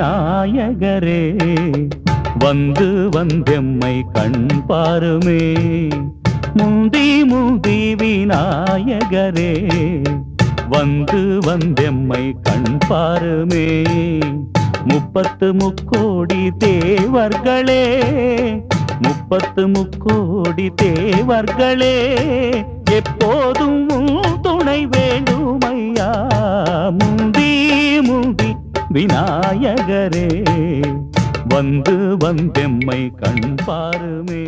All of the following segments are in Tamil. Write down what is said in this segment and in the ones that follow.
விநாயகரே வந்து வந்தெம்மை கண் பாருமே. முந்தி முந்தி விநாயகரே வந்து வந்தெம்மை கண் பாருமே. 30 முக்கோடி தேவர்களே 30 முக்கோடி தேவர்களே எப்போதும் துணை வேண்டுமையா. முந்தி முந்தி விநாயகரே வந்து வந்தெம்மை கண் பாருமே.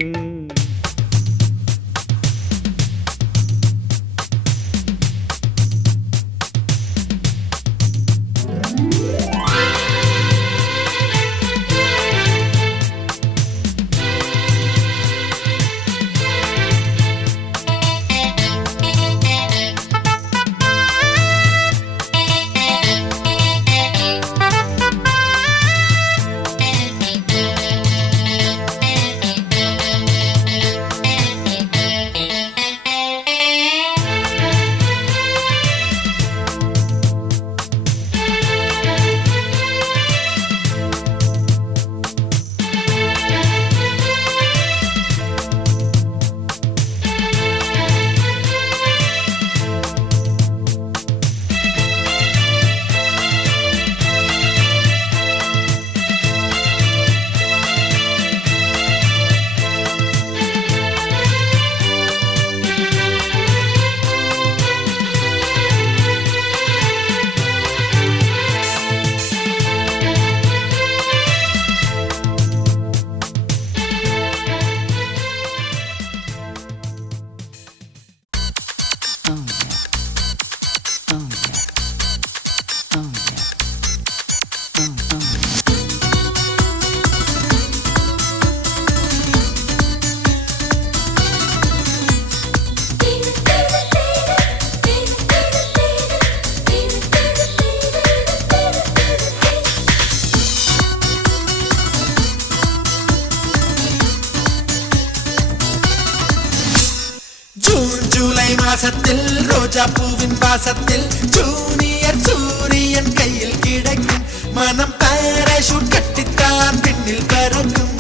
மாசத்தில் ரோஜா பூவின் வாசத்தில் ஜூனியர் சூரியன் கையில் கிடைக்கும். மனம் பாராசூட் கட்டித்தான் விண்ணில் பறக்கும்.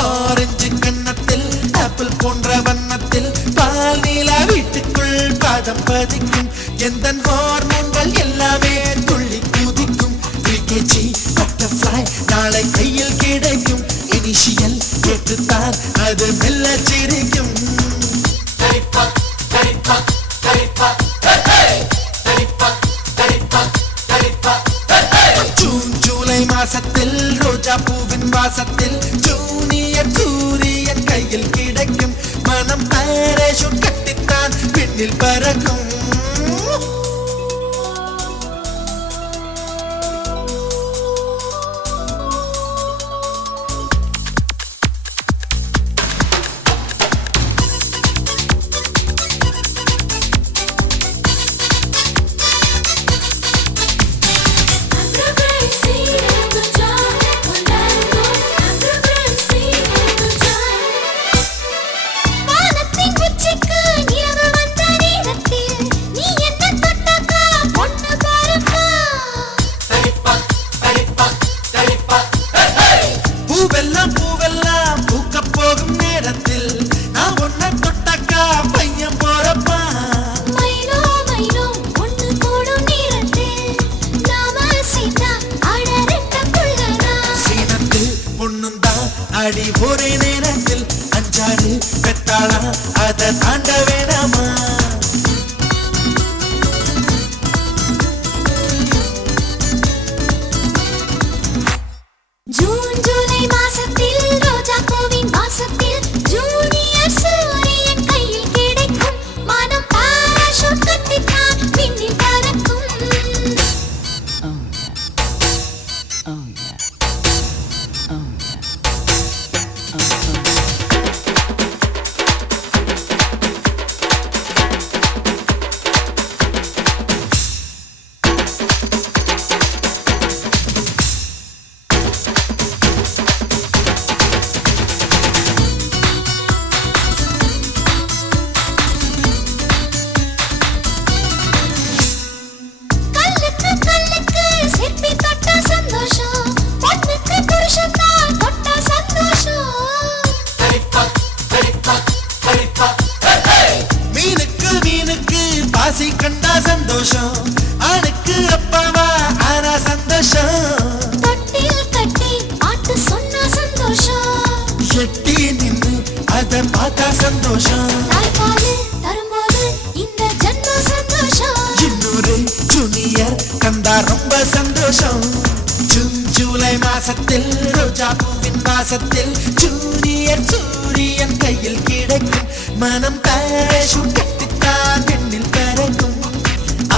ஆரஞ்சு கன்னத்தில் ஆப்பிள் போன்ற வண்ணத்தில் பால் நீலா வீட்டுக்குள் பாதம் பதிக்கும். எந்த ஹார்மோன்கள் எல்லாமே துள்ளி குதிக்கும். விகேஜி பட்டர்ஃப்ளை நாளை கையில் கிடைக்கும். இனிஷியல் கேட்டுத்தான் அது மெல்ல சிரிக்கும். ஜூன் ஜூலை மாசத்தில் ரோஜா பூவின் வாசத்தில் ஜூனியர் சூரியன் கையில் கிடைக்கும். மனம் பாராசூட் கட்டித்தான் விண்ணில் பறக்கும். அடி ஒரே நேரத்தில் அஞ்சாறு பெத்தாளா அதை தாண்ட வேணாமா. ஜூன் ஜூலை மாசத்தில் ரோஜா பூவின் வாசத்தில் ஜூனியர் சூரியன் கையில் கிடைக்கும். மனம் பாராசூட் கட்டித்தான் விண்ணில் பறக்கும். எட்டி நின்று அத பார்த்தா சந்தோஷம். தாய்ப்பாலு தரும்போது இந்த ஜன்ம சந்தோஷம். இன்னொரு ஜூனியர் கந்தா ரொம்ப சந்தோஷம். ஜூன் ஜூலை மாசத்தில் ரோஜா பூவின் வாசத்தில் ஜூனியர் சூரியன் கையில் கிடைக்கும். மனம் பேரஷூட் கட்டித்தான் விண்ணில் பறக்கும்.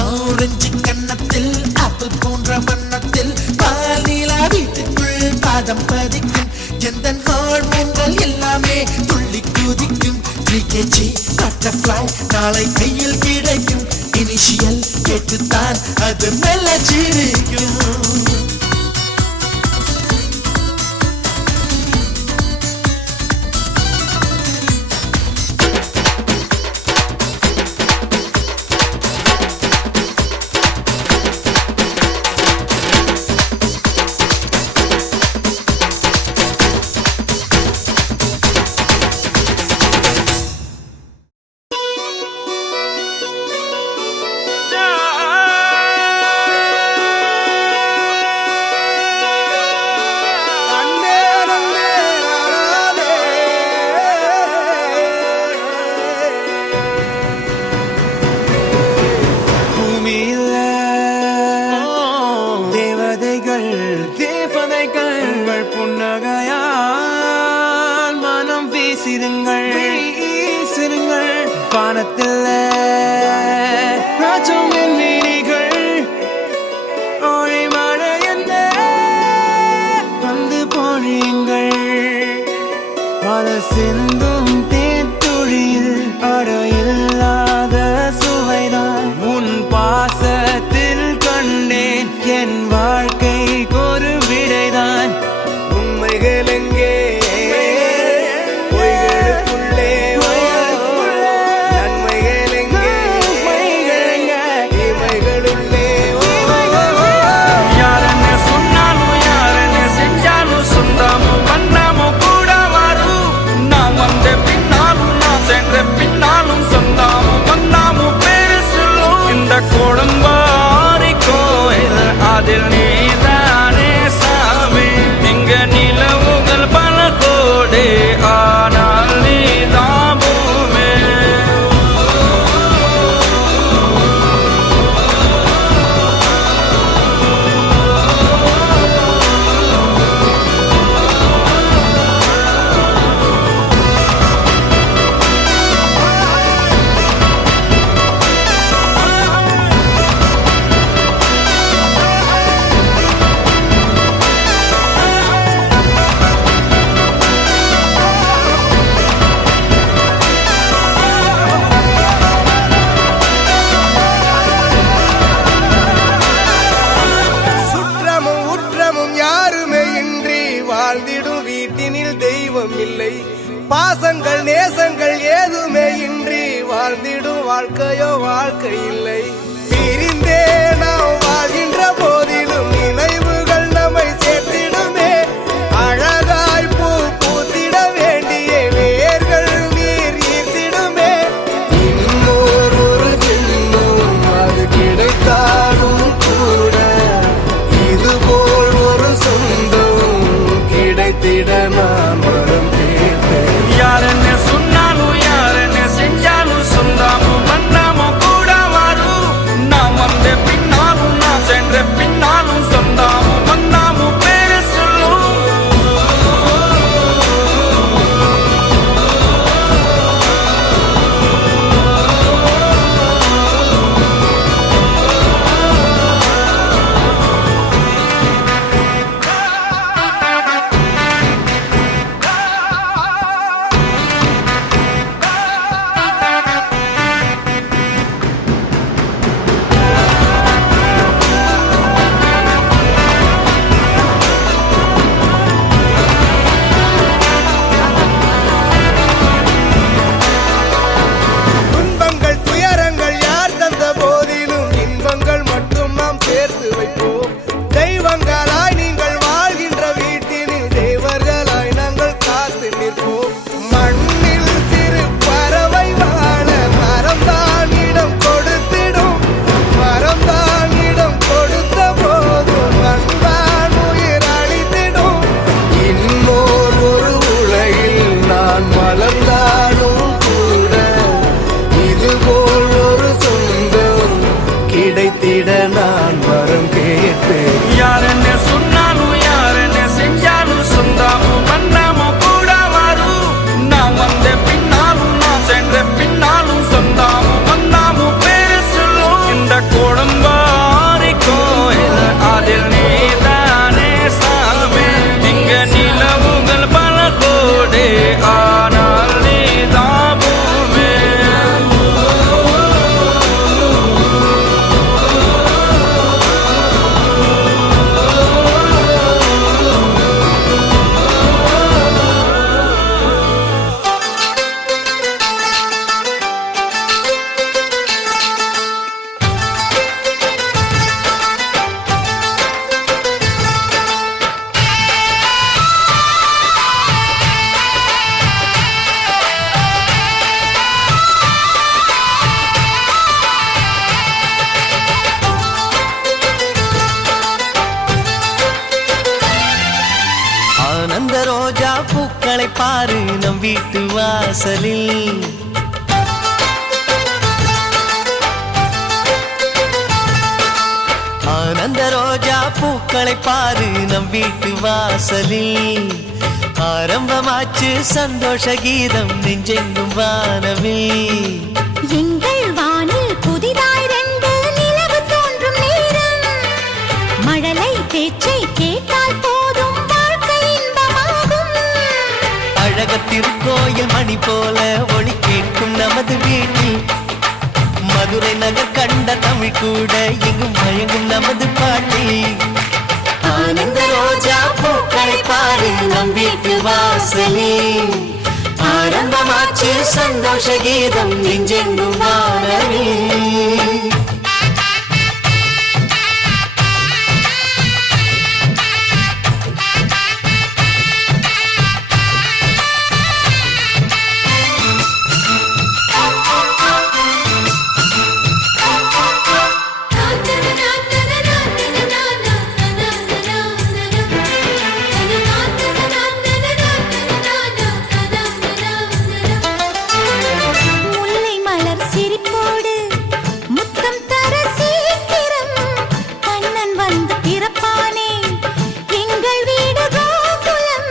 ஆரஞ்சு கன்னத்தில் ஆப்பிள் போன்ற வண்ணத்தில் பாலிலா வீட்டுக்குள் பாதம் பதிக்கும். எந்த ஹார்மோன்கள் எல்லாமே துள்ளி குதிக்கும். 3kg பட்டர்ஃப்ளை நாளை கையில் கிடைக்கும். இனிஷியல் கேட்டுத்தான் அது மெல்ல சிரிக்கும். வானத்தில் ராஜம் எண்ணிகள் ஒளி மழை என்ன வந்து பொழியுங்கள். பல சிந்தும் தேத்துழியில் அடையில்லாத சுவைதான் உன் பாசத்தில் கண்டேன். என் வாழ்க்கைக்கு ஒரு விடைதான். உண்மைகள் எங்கே கோடம்பாரி கோயில் அதில் நீதானே சாமி. இங்க நிலவுகள் பல கோடி ஆனால் நீதான் பூமி. வாழ்ந்திடும் வீட்டினில் தெய்வம் இல்லை. பாசங்கள் நேசங்கள் ஏதுமே இன்றி வாழ்ந்திடும் வாழ்க்கையோ வாழ்க்கை இல்லை. பிரிந்தே நாம் வாழ்கின்ற போதிலும் நினைவுகள் நம்மை சேர்த்திடுமே. அழகாய் பூ பூத்திட வேண்டிய வேர்கள் நீர் ஈர்த்திடுமே. இன்னொரு ஜென்மம் அது கிடைத்தாலும் கூட இதுபோல் ஒரு சொந்தம் கிடைத்திட நான் வரம் கேட்டேன். யாருன்னு சொன்னாலும் யாருன்னு செஞ்சாலும் சொந்தாமும் வந்தாமும் கூட வரும். நான் வந்த பின்னாலும் நான் சென்ற பின்னாலும் சொந்தாமும் வந்தாமும் பேரு நம் வீட்டு வாசலில். ஆனந்த ரோஜா பூக்களை பாரு நம் வீட்டு வாசலில். ஆரம்பமாச்சு சந்தோஷ கீதம் நெஞ்செங்கும் வானவில். எங்கள் வானில் புதிதாய் 2 நிலவு தோன்றும் நேரம். மழலை பேச்சை கேட்டால் போதும் வாழ்க்கை இன்பமாகும். அழக திருக்கோயில் மணி போல ஒளி கேட்கும் நமது வீட்டில். மதுரை நகர் கண்ட தமிழ் கூட எங்கும் மயங்கும் நமது பாட்டில். ஆனந்த ரோஜா பூக்களை பாரு நம் வீட்டு வாசலில். ஆரம்பமாச்சு சந்தோஷ கீதம் நெஞ்செங்கும் வானவில். முல்லை மலர் சிரிப்போடு முத்தம் தர சீக்கிரம். கண்ணன் வந்து பிறப்பானே எங்கள் வீடு கோகுலம்.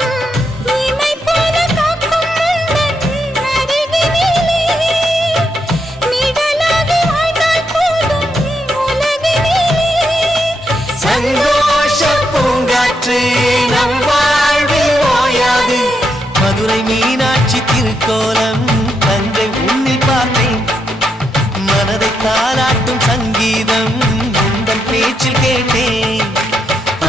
இமை போல காக்கும் முந்தன் அருகினிலே. நிழலாகி வாழ்ந்தால் போதும் உலகினிலே. சந்தோஷ பூங்காற்று நம் வாழ்வில் ஓயாது. மதுரை மீனாட்சி திருக்கோலம் தந்தை உன்னில் பார்த்தேன். மனதை தாளாட்டும் சங்கீதம் உந்தன் பேச்சில் கேட்டேன்.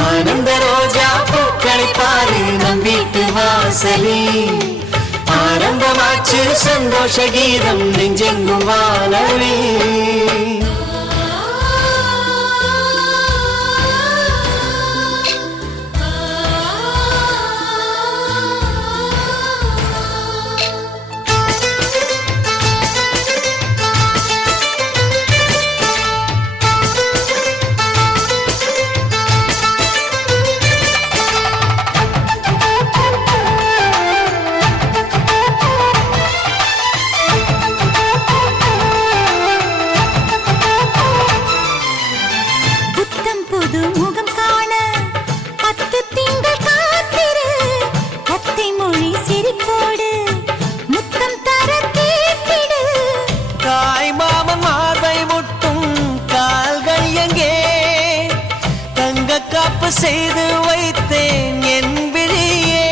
ஆனந்த ரோஜா பூக்களை பாரு நம் வீட்டு வாசலில். ஆரம்பமாச்சு சந்தோஷ கீதம் நெஞ்செங்கும் வானவில். புத்தம் புது முகம் காண 10 திங்கள் காத்திரு. அத்தை மொழி சிரிப்போடு முத்தம் தர கேட்டிடு. தாய் மாமன் மார்பை முட்டும் கால்கள் எங்கே? தங்க காப்பு செய்து வைத்தேன் என் விழியே.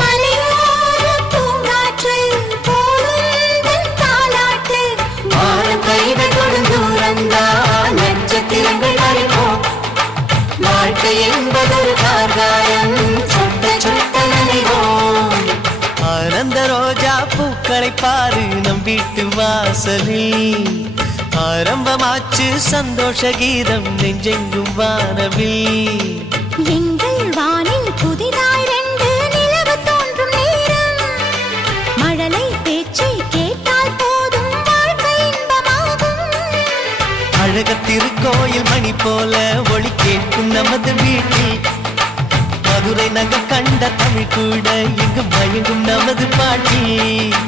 மலையோர பூங்காற்று போலும் தன் தாலாட்டு. வானம் கைகள் தொடும் தூரம்தான் நட்சத்திரங்கள் அறிவோம். வாழ்க்கை என்பதொரு கார்காயம் சொட்ட சொட்ட நினைவோம். ஆனந்த ரோஜா பூக்களை பாரு நம் வீட்டு வாசலில். ஆரம்பமாச்சு சந்தோஷ கீதம் நெஞ்செங்கும் வானவில். எங்கள் வானில் புதிதாய் 2 நிலவு தோன்றும் நேரம். மழலை பேச்சை கேட்டால் போதும் வாழ்க்கை இன்பமாகும். அழக திருக்கோயில் மணி போல ஒளி கேட்கும் நமது வீட்டில். மதுரை நகர் கண்ட தமிழ் கூட எங்கும் மயங்கும் நமது பாட்டில்.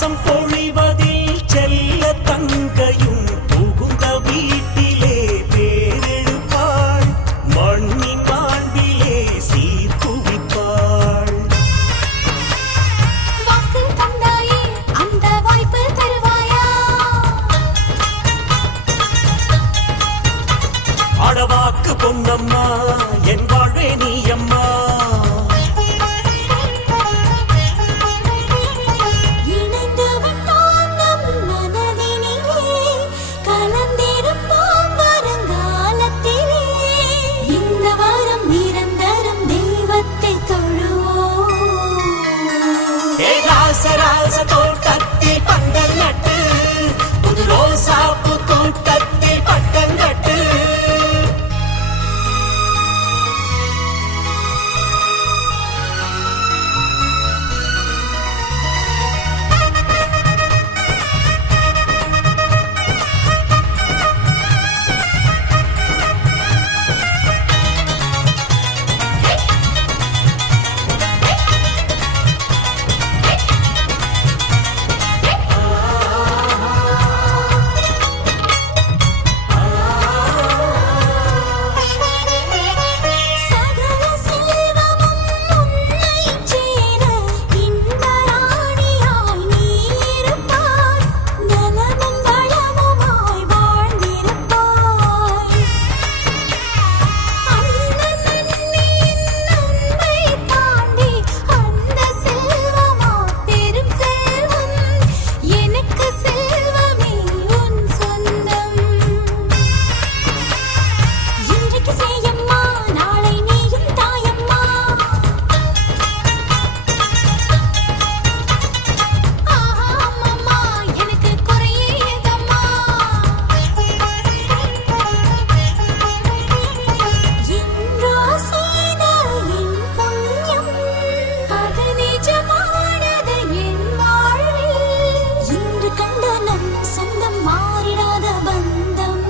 பாசம் பொழிவதில் செல்ல தங்கையும் புகுந்த வீட்டிலே பேரெழுப்பாள் மண்ணின் வாழ்விலே சீர்குவிப்பாள். வாக்கு தந்தாயே அந்த வாய்ப்பு தருவாயா? அடவாக்கு பொன்னம்மா என் வாழ்வே நீ அம்மா. இணைந்து விட்டால் நம் மனதினிலே கலந்திருப்போம் வருங்காலத்திலே. இந்த வாரம் நிரந்தரம் தெய்வத்தை தொழுவோம். ஏ ராசராச தோட்டத்தில் பந்தல் நட்டு புது ரோசாப்பு தோட்டத்தில் பட்டங்கட்டு. சகல செல்வமும் உன்னைச் சேர இன்ப ராணியாய் நீ இருப்பாய். நலமும் வளமுமாய் வாழ்ந்திருப்பாய். அண்ணன் அண்ணியின் அன்பை தாண்டி அந்த செல்வமா பெரும் செல்வம். எனக்கு செல்வமே உன் சொந்தம். இன்றைக்கு செய்யம்மா நாளை நீயும் தாயம்மா. ஆஹா அம்மம்மா எனக்கு குறையே ஏதம்மா. இன்றோ செய்த என் புண்ணியம் அது நிஜமானது என் வாழ்வில். இன்று கண்ட நம் சொந்தம் மாறிடாத பந்தம்.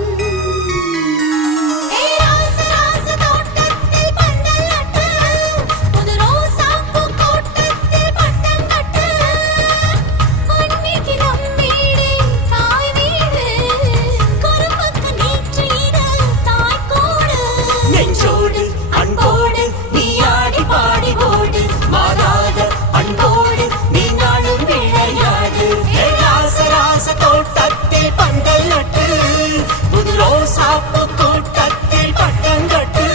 ஏ ராசராச தோட்டத்தில் பந்தல் நட்டு புது ரோசாப்பூ தோட்டத்தில் பட்டம் கட்டு. அன்னைக்கு நம் வீடு தாய் வீடு. கரும்புக்கு நேற்று இது தாய்க்கோடு. நெஞ்சோடு அன்போடு நீ ஆடி பாடி ஓடு மாறாத அன்போடு நீ நாளும் விளையாடு. ஏ ராசராச தோட்டத்தில் பந்தல் நட்டு புது ரோசாப்பு தோட்டத்தில் பட்டங்கட்டு.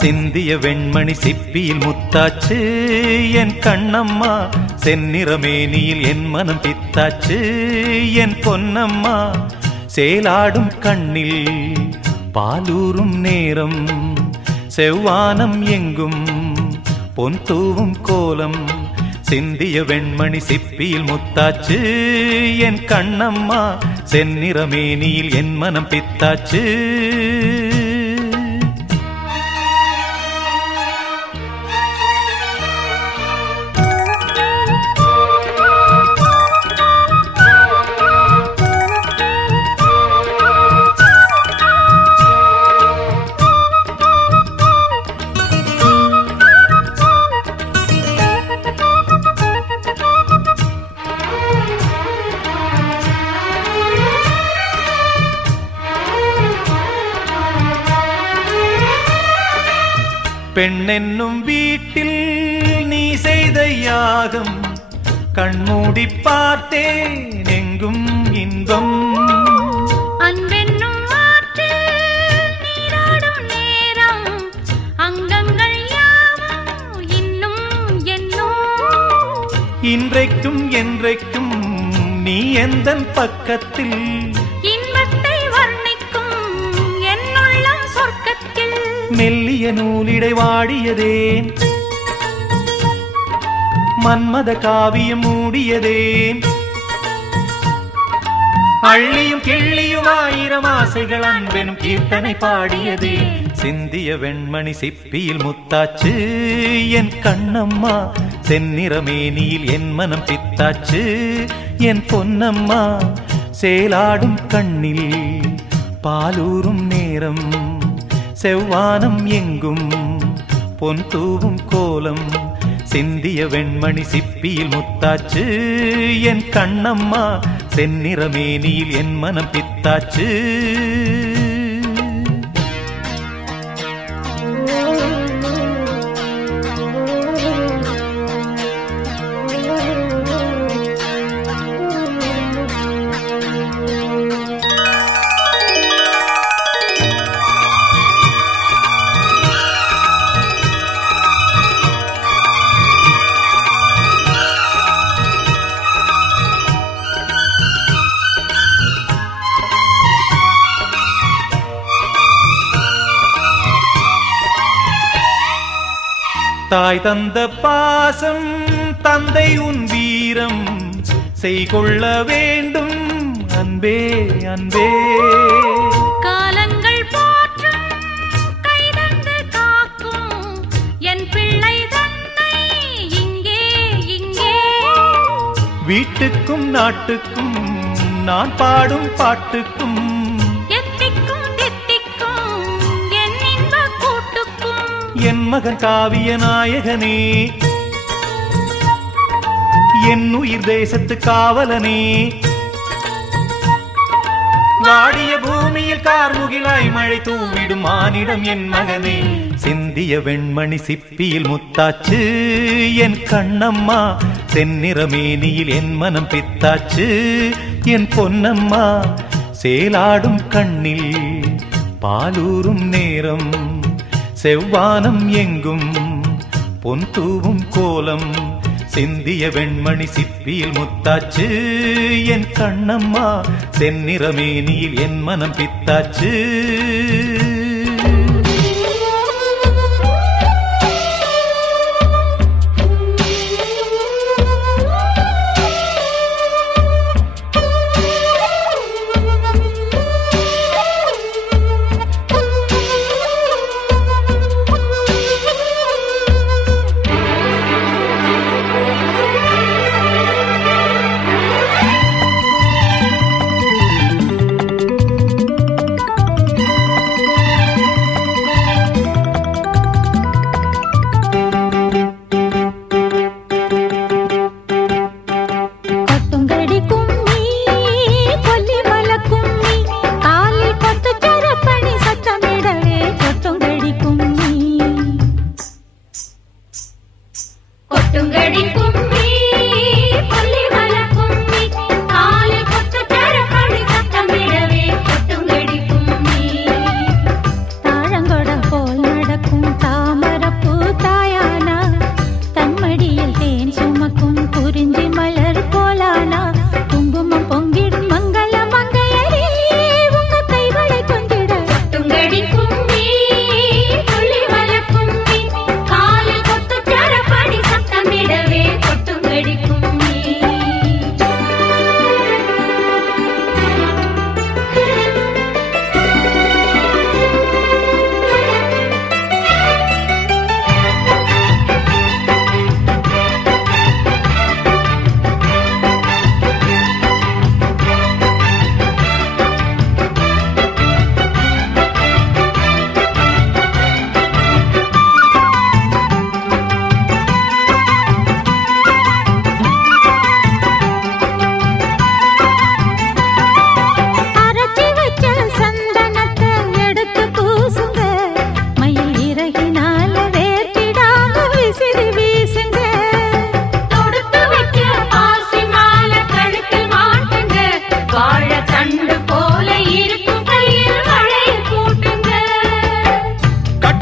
சிந்திய வெண்மணி சிப்பியில் முத்தாச்சு என் கண்ணம்மா. செந்நிறமேனியில் என் மனம் பித்தாச்சு என் பொன்னம்மா. சேலாடும் கண்ணில் பாலூரும் நேரம் செவ்வானம் எங்கும் பொன் தூவும் கோலம். சிந்திய வெண்மணி சிப்பியில் முத்தாச்சு என் கண்ணம்மா. செந்நிறமேனியில் என் மனம் பித்தாச்சு. பெண்ணென்னும் வீட்டில் நீ செய்த யாகம் கண்மூடி பார்த்தேன் எங்கும் இன்பம். அன்பென்னும் ஆற்றில் நீராடும் நேரம் அங்கங்கள் யாவும் இன்னும் என்னும். இன்றைக்கும் என்றைக்கும் நீ எந்தன் பக்கத்தில். இன்பத்தை வர்ணிக்கும் என்னுள்ளம் சொர்க்கத்தில். மெல்லிய நூலிடை வாடியதேன் மன்மத காவியம் மூடியதேன். அள்ளியும் கிள்ளியும் ஆயிரம் ஆசைகள் அன்பெனும் கீர்த்தனை பாடியதே. சிந்திய வெண்மணி சிப்பியில் முத்தாச்சு என் கண்ணம்மா, செந்நிறமேனியில் என் மனம் பித்தாச்சு என் பொன்னம்மா. சேலாடும் கண்ணில் பாலூரும் நேரம், செவ்வானம் எங்கும் பொன் தூவும் கோலம். சிந்திய வெண்மணி சிப்பியில் முத்தாச்சு என் கண்ணம்மா, செந்நிறமேனியில் என் மனம் பித்தாச்சு. தாய் தந்த பாசம் தந்தை உன் வீரம் செய்கொள்ள வேண்டும் அன்பே அன்பே. காலங்கள் போற்றும் கைதந்து காக்கும் என் பிள்ளை தன்னை இங்கே இங்கே. வீட்டுக்கும் நாட்டுக்கும் நான் பாடும் பாட்டுக்கும் என் மகன் காவிய நாயகனே, என் உயிர் தேசத்து காவலனே. வாடிய பூமியில் கார்முகிலாய் மழை தூவிடும் மானிடம் என் மகனே. சிந்திய வெண்மணி சிப்பியில் முத்தாச்சு என் கண்ணம்மா, செந்நிறமேனியில் என் மனம் பித்தாச்சு என் பொன்னம்மா. சேலாடும் கண்ணில் பாலூரும் நேரம், செவ்வானம் எங்கும் பொன் தூவும் கோலம். சிந்திய வெண்மணி சிப்பியில் முத்தாச்சு என் கண்ணம்மா, செந்நிறமேனியில் என் மனம் பித்தாச்சு.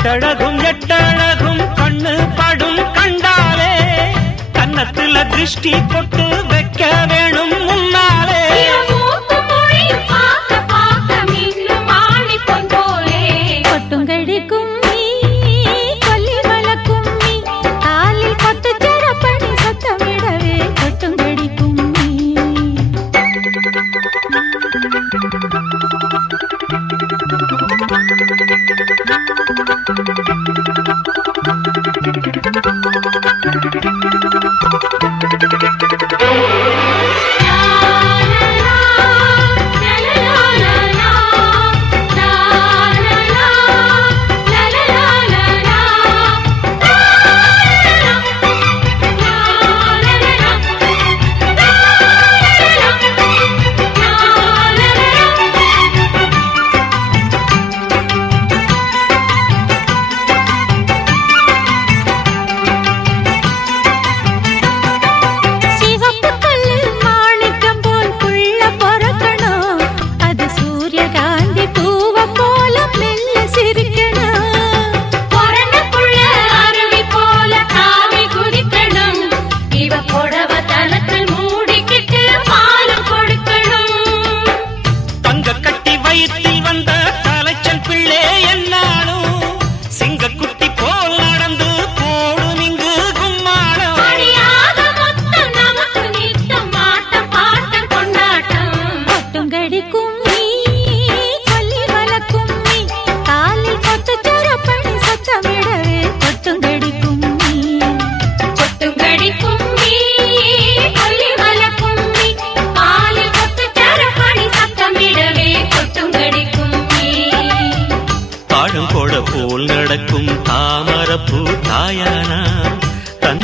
எட்டழகும் எட்டழகும் கண்ணு படும் கண்டாலே கன்னத்துல திருஷ்டி கொட்டு வைக்க வேணும் முன்னாலே. கொட்டுங்கடி கும்மி கொல்லி மல கும்மி காலில் கொத்து சரப்பணி சத்தமிடவே கொட்டுங்கடி கும்மி.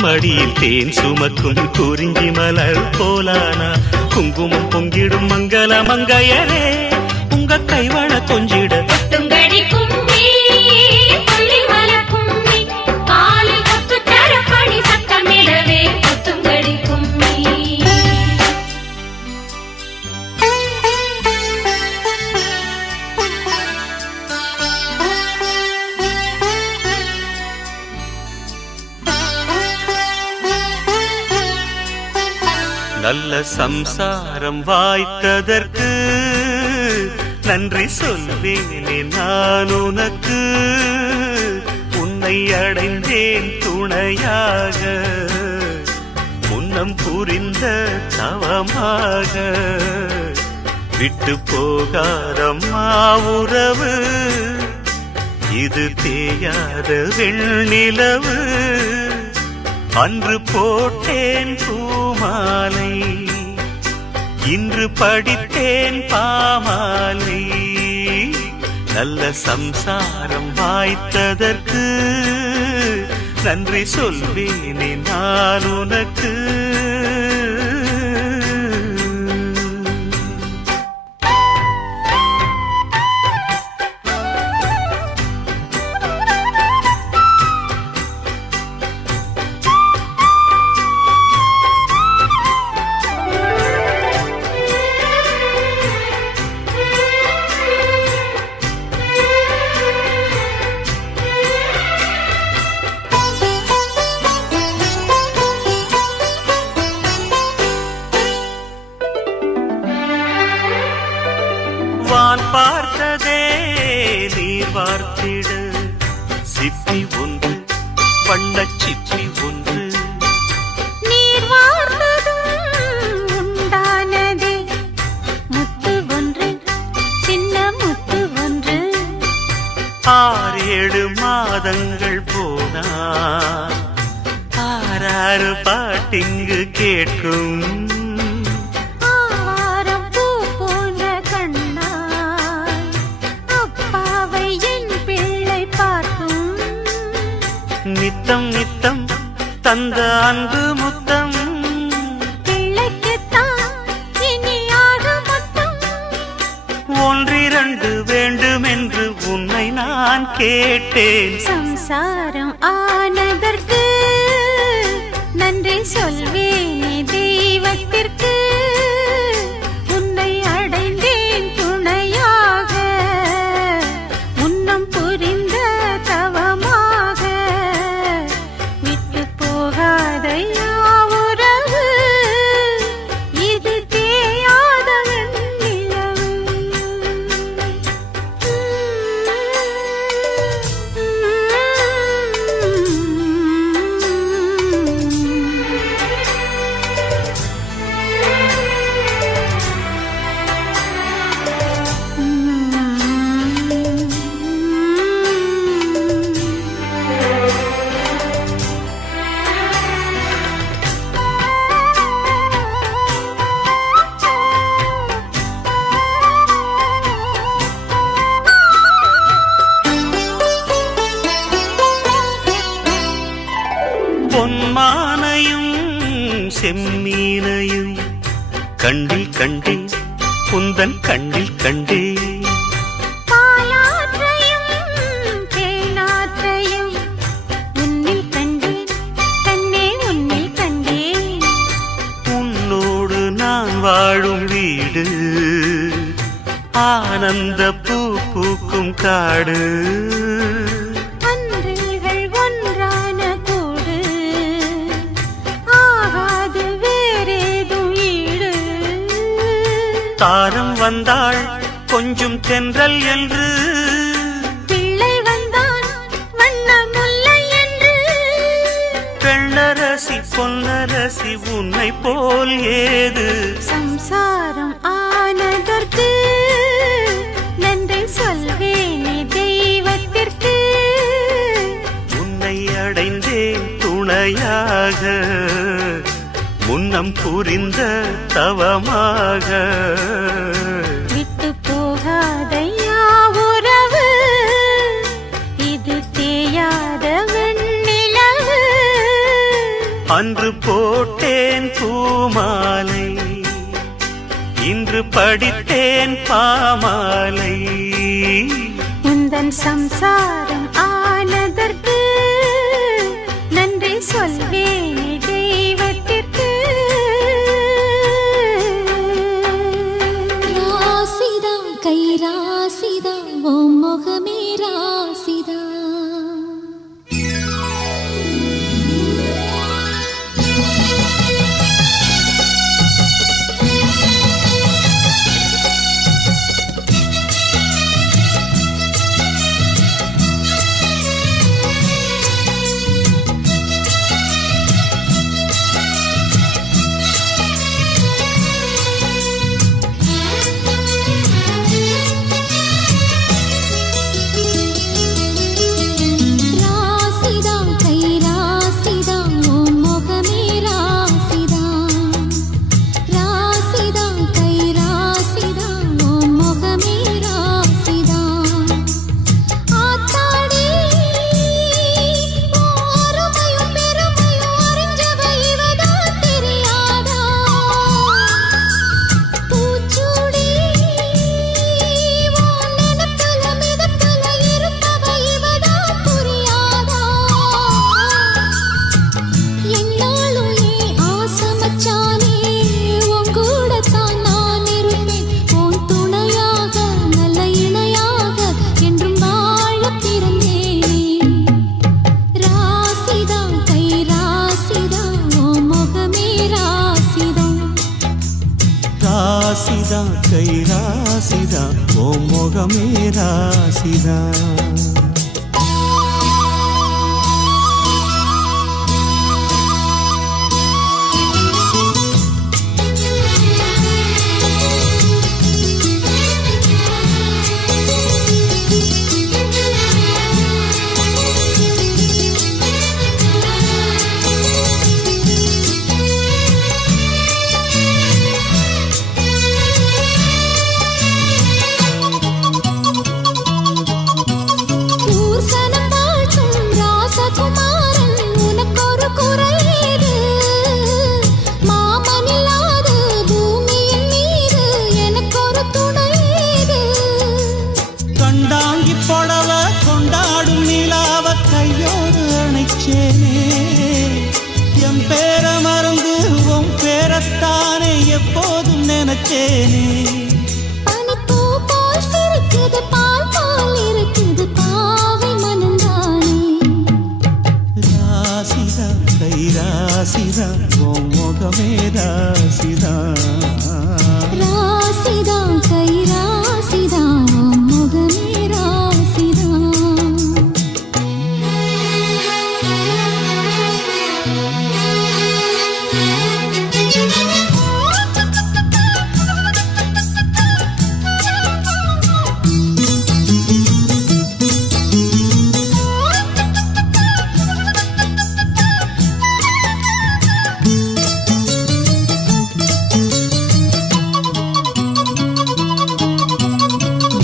மடியில் தேன் சுமக்கும் குறிஞ்சி மலர் போலானா குங்குமம் பொங்கிடும் மங்கள மங்கையரே உங்க கைவள கொஞ்சிட கொட்டுங்கடி கும்மி கொல்லி மல கும்மி காலில் கொத்து தரப்படி சத்தமிடவே கொட்டுங்கடி கும்மி நல்ல சம்சாரம் வாய்த்ததற்கு நன்றி சொல்வேனே நான் உனக்கு உன்னை அடைந்தேன் துணையாக முன்னம் புரிந்த தவமாக விட்டு போகாதம்மா உறவு இது தேயாத வெண்ணிலவு அன்று போட்டேன் பூமாலை இன்று படித்தேன் பாமாலை நல்ல சம்சாரம் வாய்த்ததற்கு நன்றி சொல்வேனே நான் உனக்கு வான் பார்த்ததே நீர் வார்த்திட சிப்பி ஒன்று வண்ணச் சிப்பி ஒன்று நீர் வார்த்ததும் உண்டானதே முத்து ஒன்று சின்ன முத்து ஒன்று 6-7 மாதங்கள் போனா 6 பாட்டிங்கு கேட்கும் ஆவாரம் பூ போன்ற கண்ணாய் அப்பாவை என் பிள்ளை பார்க்கும் நித்தம் நித்தம் தந்த அன்பு முத்தம் பிள்ளைக்குத்தான் இனியாக மொத்தம் 1-2 வேண்டுமென்று உன்னை நான் கேட்டேன் சம்சாரம் ஆனதற்கு நன்றி சொல்வேனே தெய்வத்திற்கு உன்னை அடைந்தேன் துணையாக முன்னம் புரிந்த தவமாக விட்டு போகாதையா உறவு இது தேயாத வெண்ணிலவு பொன்மானையும் செம்மீனையும் கண்டில் கண்டே குந்தன் கண்டில் கண்டே பாலாற்றையும் தேனாற்றையும் உன்னில் கண்டேன் கண்ணே உன்னில் கண்டேன் உன்னோடு நான் வாழும் வீடு ஆனந்த பூ பூக்கும் காடு அன்றில்கள் ஒன்றான கூடு ஆகாது வேறேதும் ஈடு தாரம் வந்தாள் கொஞ்சம் தென்றல் என்று பிள்ளை வந்தான் வண்ண முல்லை என்று பெண்ணரசி பொன்னரசி உன்னை போல் ஏது சம்சாரம் ஆனதற்கு நன்றி சொல்வேனே தெய்வத்திற்கு உன்னை அடைந்தேன் துணையாக முன்னம் புரிந்த தவமாக விட்டு போகாதையா உறவு இது தேயாத வெண்ணிலவு அன்று போட்டேன் பூமாலை, இன்று படித்தேன் பாமாலை. உந்தன் சம்சாரம் ஆனதற்கு நன்றி சொல்வேன் தெய்வத்திற்கு. ராசிதா கை ராசிதா ஓ முகமே ராசிதா. ராசிதா கை ராசிதா ஓ முகமே ராசிதா. கண்டாங்கி புடவ கொண்டாடும் நிலாவ கையோடு அணைச்சேனே, என் பேர மறந்து உன் பேரத்தானே எப்போதும் நினைச்சேனே. பனிப்பூ போல் சிரிக்குது பால் போல் இருக்குது பாவை மனந்தானே. ராசிதா கை ராசிதா ஓ முகமே ராசிதா. ராசிதா கை ராசிதா ஓ முகமே ராசிதா.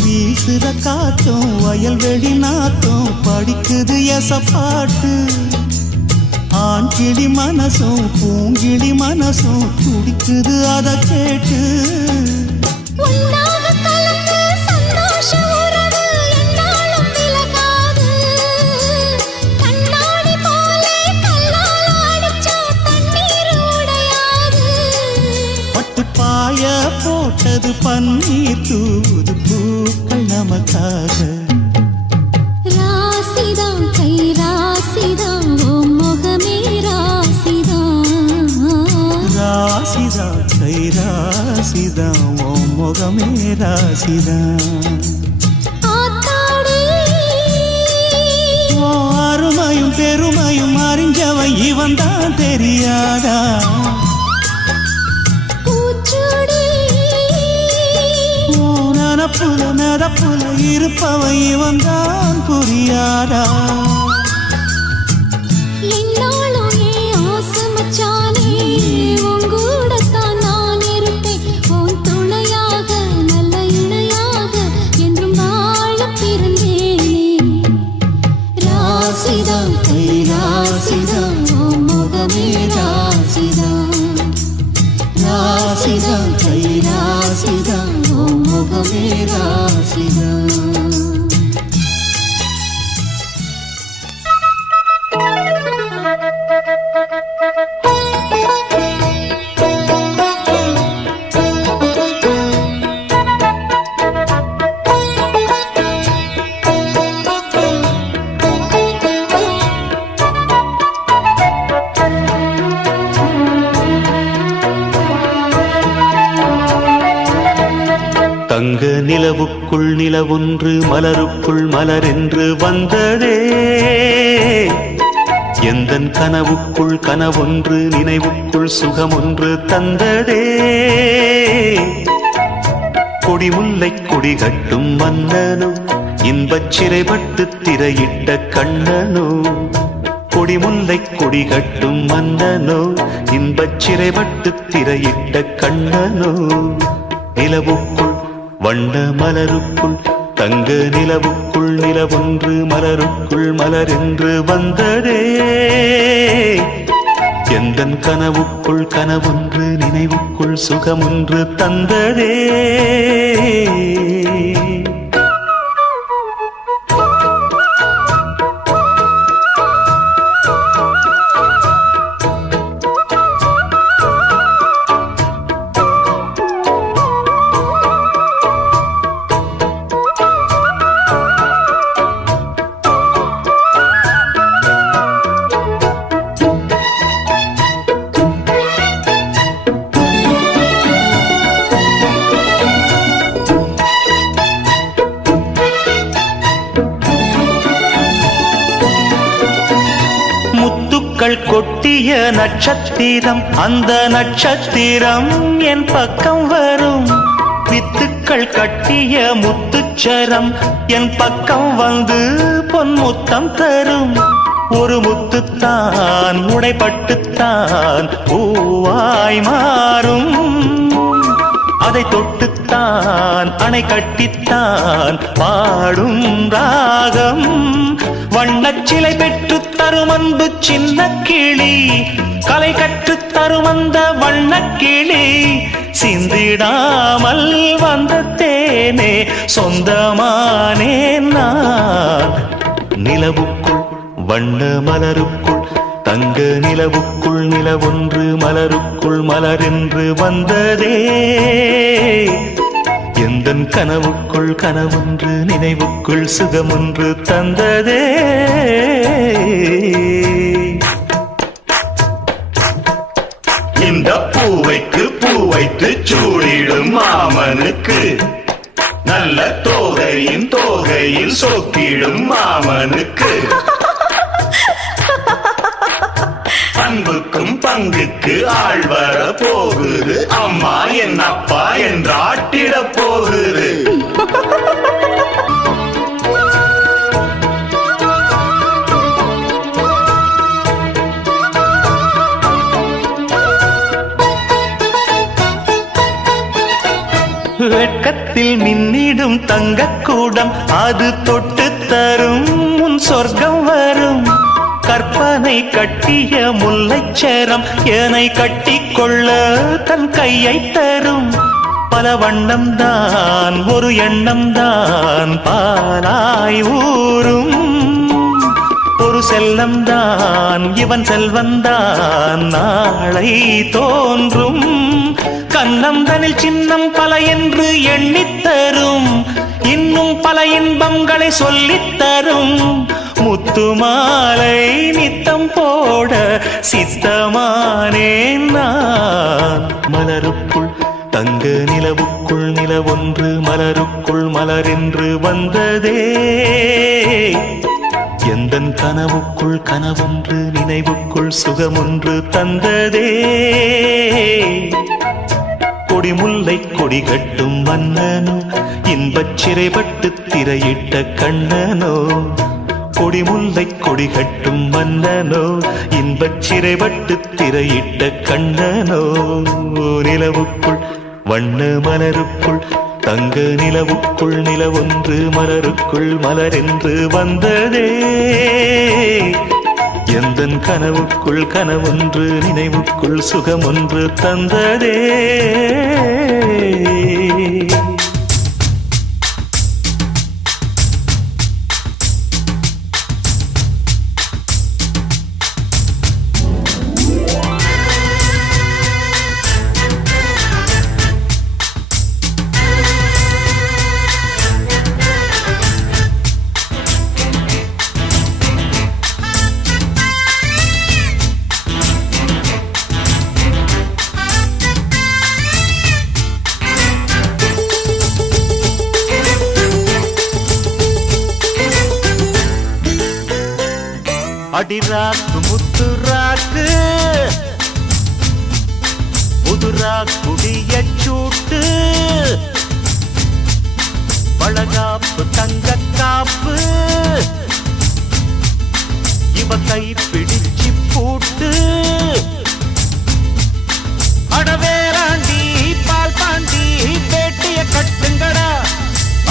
வீசுற காத்தும் வயல்வெளி நாத்தும் படிக்குது எசப்பாட்டு. ஆண் கிளி மனசும் பூங்கிளி மனசும் துடிக்குது அத கேட்டு. உன்னாக கலந்து சந்தோஷ உறவு என்னாலும் விலகாது. கண்ணாடி போலே கல்லால் அடிச்சா தண்ணீர் உடையாது. பட்டு பாய போட்டது பன்னீர் தூது பூக்கள் நமக்காக. ராசிதா கை ராசிதா ஓ முகமே ராசிதா. ராசிதா கை ராசிதா ஓ முகமே ராசிதா. ஆத்தாடி ஓ அருமையும் பெருமையும் அறிஞ்சவன் இவன் தான் தெரியாதா. பூச்சுடி ஓ நனப்புல நடப்புல இருப்பவன் இவன் தான் புரியாதா. என்னாலும் ஏன் ஆசை மச்சானே, உன் கூடத்தான் நான் இருப்பேன். உன் துணையாக நல்ல இணையாக என்றும் வாழ பிறந்தேனே. ராசிதா கை ராசிதா ஓ முகமே ராசிதா. ராசிதான் கை ராசிதான் உன் முகமே ராசிதான். தங்க நிலவுக்குள் நிலவொன்று மலருக்குள் மலரென்று வந்ததே, எந்தன் கனவுக்குள் கனவொன்று நினைவுக்குள் சுகமொன்று தந்ததே. கொடிமுல்லை கொடி கட்டும் மன்னனோ இன்பச் சிறைப்பட்டு திரையிட்ட கண்ணனோ, கொடிமுல்லை கொடி கட்டும் மன்னனோ இன்பச் சிறைப்பட்டு திரையிட்ட கண்ணனோ. நிலவுக்குள் வண்ண மலருக்குள் தங்க நிலவுக்குள் நிலவொன்று மலருக்குள் மலரென்று வந்ததே, எந்தன் கனவுக்குள் கனவொன்று நினைவுக்குள் சுகமொன்று தந்ததே. கொட்டிய நட்சத்திரம் அந்த நட்சத்திரம் என் பக்கம் வரும், வித்துக்கள் கட்டிய முத்துச்சரம் என் பக்கம் வந்து பொன்முத்தம் தரும். ஒரு முத்துத்தான் உடைப்பட்டுத்தான் பூவாய் மாறும், அதை தொட்டுத்தான் அணை கட்டித்தான் பாடும் ராகம். வண்ணச்சிலை பெற்று தரும் அன்பு சின்ன கிளி, கலை கற்று தரும் அந்த வண்ணக்கிளி, சிந்திடாமல் வந்த தேனே சொந்தமானே நான். நிலவுக்குள் வண்ண மலருக்குள் தங்க நிலவுக்குள் நிலவொன்று மலருக்குள் மலரென்று வந்ததே, எந்தன் கனவுக்குள் கனவொன்று நினைவுக்குள் சுகமொன்று தந்ததே. இந்த பூவைக்கு பூ வைத்து சூடிடும் மாமனுக்கு, நல்ல தோகையின் தோகையில் சொக்கிடும் மாமனுக்கு, அன்புக்கும் பங்குக்கு ஆள் வர போகுது, அம்மா என் அப்பா என்றாட்டிட போகுது. வெட்கத்தில் மின்னிடும் தங்கக்கூடம் அது தொட்டு தரும் உன் சொர்க்கம் வரும். கற்பனை கட்டிய முல்லைச்சரம் என்னை கட்டிக்கொள்ள தன் கையை தரும். பல வண்ணம் தான் ஒரு எண்ணம் தான் பாலாய் ஊரும், ஒரு செல்லம் தான் இவன் செல்வந்தான் நாளை தோன்றும். கண்ணம் தனில் சின்னம் பல என்று எண்ணித்தரும், இன்னும் பல இன்பங்களை சொல்லித்தரும். முத்துமாலை நித்தம் போட சித்தமானேன் நான். மலருக்குள் தங்க நிலவுக்குள் நிலவொன்று மலருக்குள் மலரென்று வந்ததே, எந்தன் கனவுக்குள் கனவொன்று நினைவுக்குள் சுகமொன்று தந்ததே. கொடிமுல்லை கொடி கட்டும் மன்னனோ இன்பச் சிறைப்பட்டு திரையிட்ட கண்ணனோ, கொடிமுல்லை கொடி கட்டும் மன்னனோ இன்பச் சிறைப்பட்டு திரையிட்ட கண்ணனோ. நிலவுக்குள் வண்ண மலருக்குள் தங்க நிலவுக்குள் நிலவொன்று மலருக்குள் மலரென்று வந்ததே, எந்தன் கனவுக்குள் கனவொன்று நினைவுக்குள் சுகமொன்று தந்ததே. அடிராக்கு முத்துராக்கு புதுரா குடிய சூட்டு பழகாப்பு தங்க காப்பு இவ கை பிடிச்சி பூட்டு அடவேராண்டி பால் பாண்டி பேட்டிய கட்டுங்கடா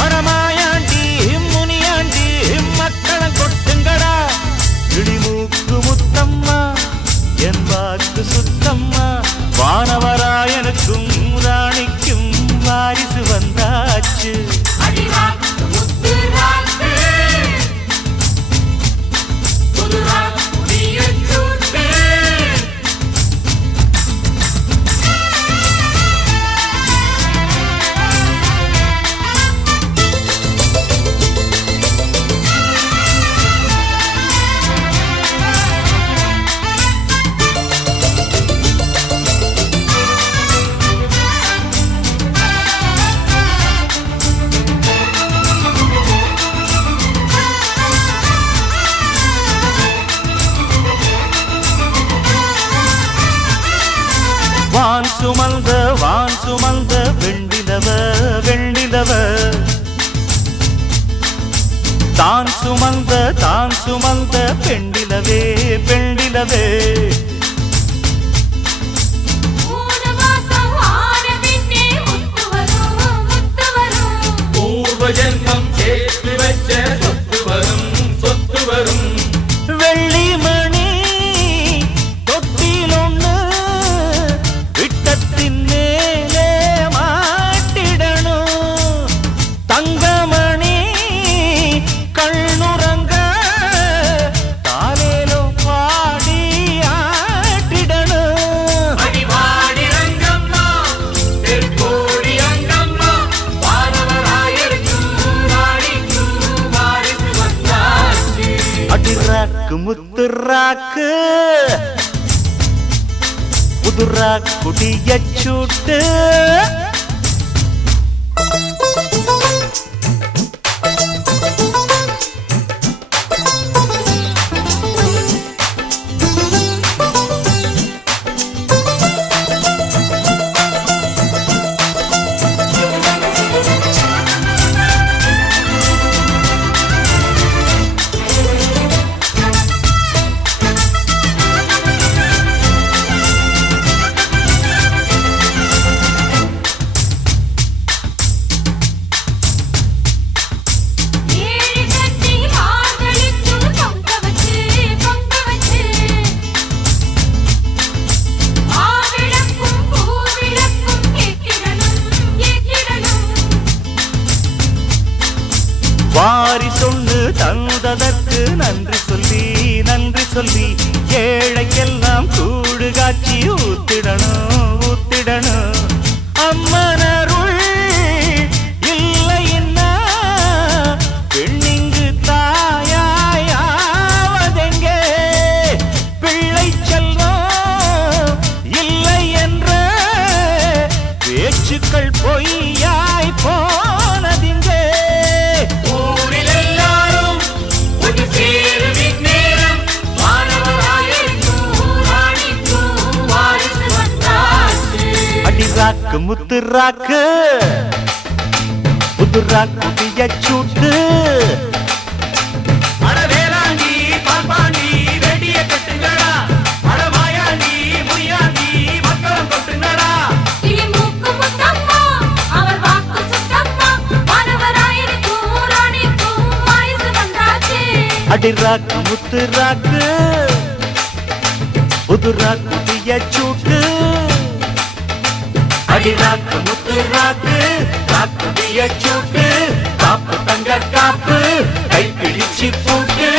அடமாயாண்டி முனியாண்டி மக்களம் கொட்டுங்கடா கிளிமூக்கு முத்தம்மா என் வாக்கு சுத்தம்மா வானவராயனுக்கும் ராணிக்கும் வாரிசு வந்தாச்சு. வான் சுமந்த வெண்டிலவ வெண்டிலவ தான் சுமந்த பெண்டிலவே பெண்டிலவே பூர்வ ஜென்மம் சேர்த்து வச்ச சொத்து வரும் சொத்து வரும். வெள்ளி மணி தொட்டிலொன்னு விட்டத்தின் மேலே மாட்டிடணும் தங்கமணி கண்ணுறங்க காலேலோ பாடி ஆட்டிடணும். அடிவாடி ரங்கம்மா தெற்கோடி அங்கம்மா வானவராயருக்கும் ராணிக்கும் வாரிசு வந்தாச்சு. அடிராக்கு முத்துராக்கு புதுரா குடிய சூட்டு வாரி சொன்னு தந்ததற்கு நன்றி சொல்லி ஏழைக்கெல்லாம் கூடு காட்சி ஊத்திடணும் அம்மனருள் இல்லைன்னா பெண்ணிங்கு தாயாவதெங்கே பிள்ளை செல்லம் இல்லை என்ற பேச்சுக்கள் பொய்யாய் போனதிங்கே. அடிராக்கு முத்துராக்கு புதுராக்கு சூட்டு அடவேலாண்டி பால்பாண்டி வெடிய கட்டுங்கடா அடமாயாண்டி முனியாண்டி மக்களம் கொட்டுங்கடா. கிளிமூக்கு முத்தம்மா அவர் வாக்கு சுத்தம்மா வானவராயனுக்கும் ராணிக்கும் வாரிசு வந்தாச்சு. அடிராக்கு முத்துராக்கு புது ராக்குட்டிய சூட்டு அடி ராக்கு முத்து ராக்கு ராக்குட்டிய சூட்டு காப்பு தங்க காப்பு கை பிடிச்சு பூட்டு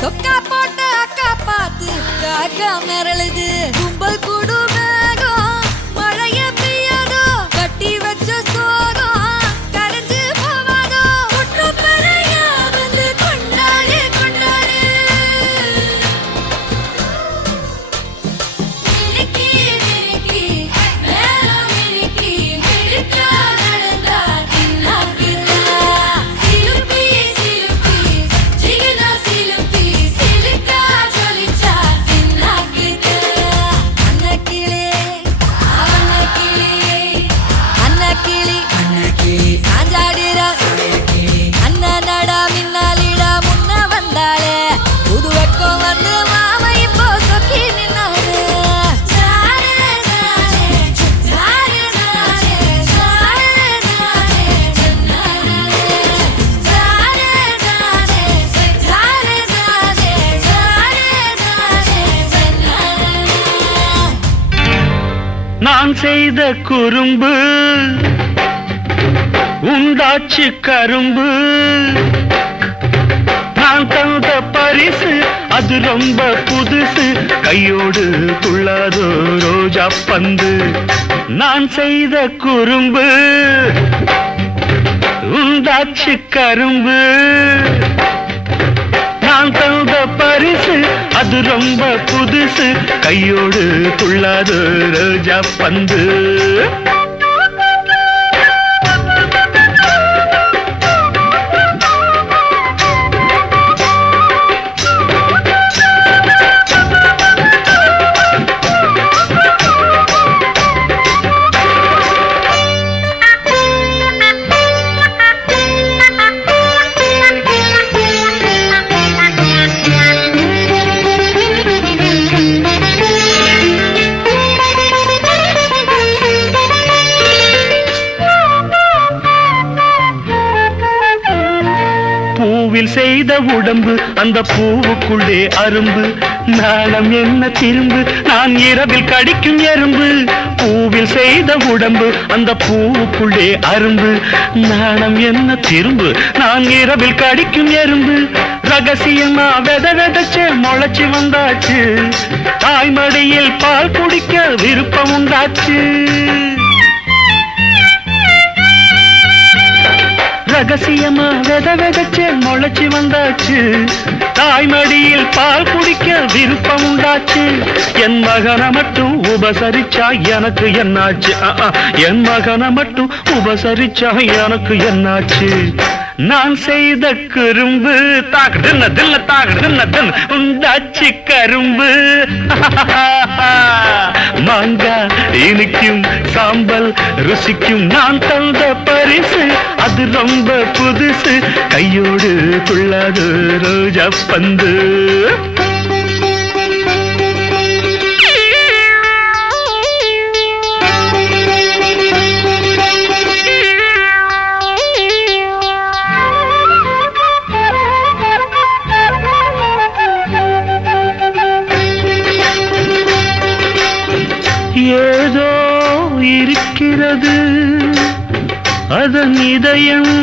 தொக்கா போட்ட அக்கா பாத்து காக்கா மிரளுது கும்பல் கூடு மேகம் மழைய பெய்யாதோ கட்டி வச்ச சோகம் கரைஞ்சு போவாதோ முட்டு பறையா வந்து கொண்டாடு கொண்டாடு மினுக்கி மினுக்கி மேலம் மினுக்கி மிடுக்கா நடந்தா தின்னாக்குதா சிலுப்பி சிலுப்பி ஜிகனா சிலுப்பி சிலுக்கா ஜொலிச்சா தின்னாக்குதா அன்னக்கிளி அன்னக்கிளி சாஞ்சாடிரா அண்ணனடா மின்னாலிடா முன்ன வந்தாளே புது வெக்கம் வந்து மாமா இப்போ சொக்கி நின்னாரு நான் செய்த குறும்பு உண்டாச்சு கரும்பு நான் தந்த பரிசு அது ரொம்ப புதுசு கையோடு துள்ளாதோ ரோஜா பந்து நான் செய்த குறும்பு உண்டாச்சு கரும்பு நான் தந்த பரிசு அது ரொம்ப புதுசு கையோடு துள்ளாதோ ரோஜா பந்து பூவில் செய்த உடம்பு அந்த பூவுக்குள்ளே அரும்பு நாணம் என்ன திரும்பு நான் இரவில் கடிக்கும் எறும்பு பூவில் செய்த உடம்பு அந்த பூவுக்குள்ளே அரும்பு நாணம் என்ன திரும்பு நான் இரவில் கடிக்கும் எறும்பு ரகசியமா விதைச்சு முளைச்சு வந்தாச்சு தாய்மடியில் பால் குடிக்க விருப்பம் உண்டாச்சு ரகசியமா விதைச்சு முளைச்சு வந்தாச்சு தாய்மடியில் பால் குடிக்க விருப்பம் உண்டாச்சு என் மகனை மட்டும் உபசரிச்சா எனக்கு என்னாச்சு என் மகனை மட்டும் உபசரிச்சா எனக்கு என்னாச்சு நான் செய்த குறும்பு உண்டாச்சு கரும்பு மாங்கா இனிக்கும் சாம்பல் ருசிக்கும் நான் தந்த பரிசு அது ரொம்ப புதுசு கையோடு துள்ளாது ரோஜா பந்து ஏதோ இருக்கிறது அதன் இதயம்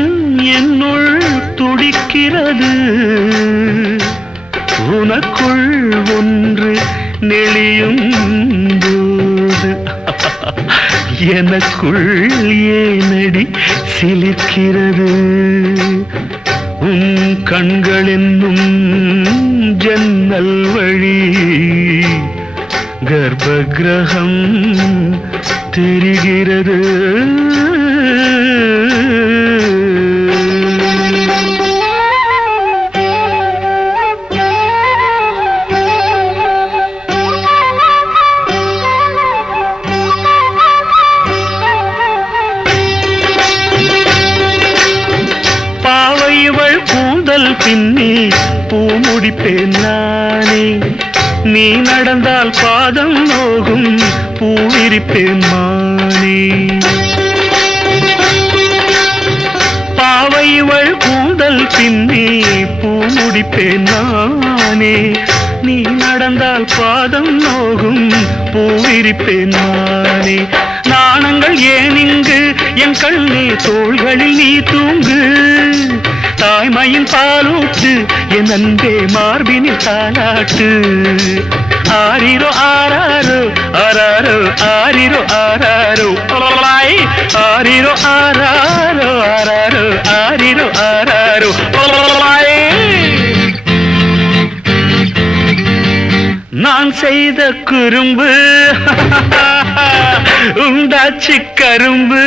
என்னுள் துடிக்கிறது உனக்குள் ஒன்று நெளியும் போது எனக்குள் ஏனடி சிலிர்க்கிறது உன் கண்கள் என்னும் ஜன்னல் வழி கர்ப்பகிரகம் தெரிகிறது பாவையவள் கூந்தல் பின்னி பூ முடிப்பேன் நானே நீ நடந்தால் பாதம் நோகும் பூவிரிப்பேன் மானே பாவைவள் கூந்தல் பின்னி பூ முடிப்பேன் நானே நீ நடந்தால் பாதம் நோகும் பூவிரிப்பேன் மானே நாணங்கள் ஏன் இங்கு என் கண்ணே தோள்களில் நீ தூங்கு தாய்மையின் பாலூட்டு என் அன்பே மார்பினில் தாலாட்டு ஆரிரோ ஆராரோ ஆராரோ ஆரிரோ ஆராரோ ஆரிரோ ஆராரோ ஆராரோ ஆரிரோ ஆராரோ நான் செய்த குறும்பு உண்டாச்சு கரும்பு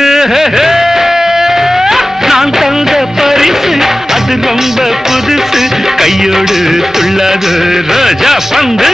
நான் தந்த பரிசு அது ரொம்ப புதுசு கையோடு துள்ளாது ரோஜா பந்து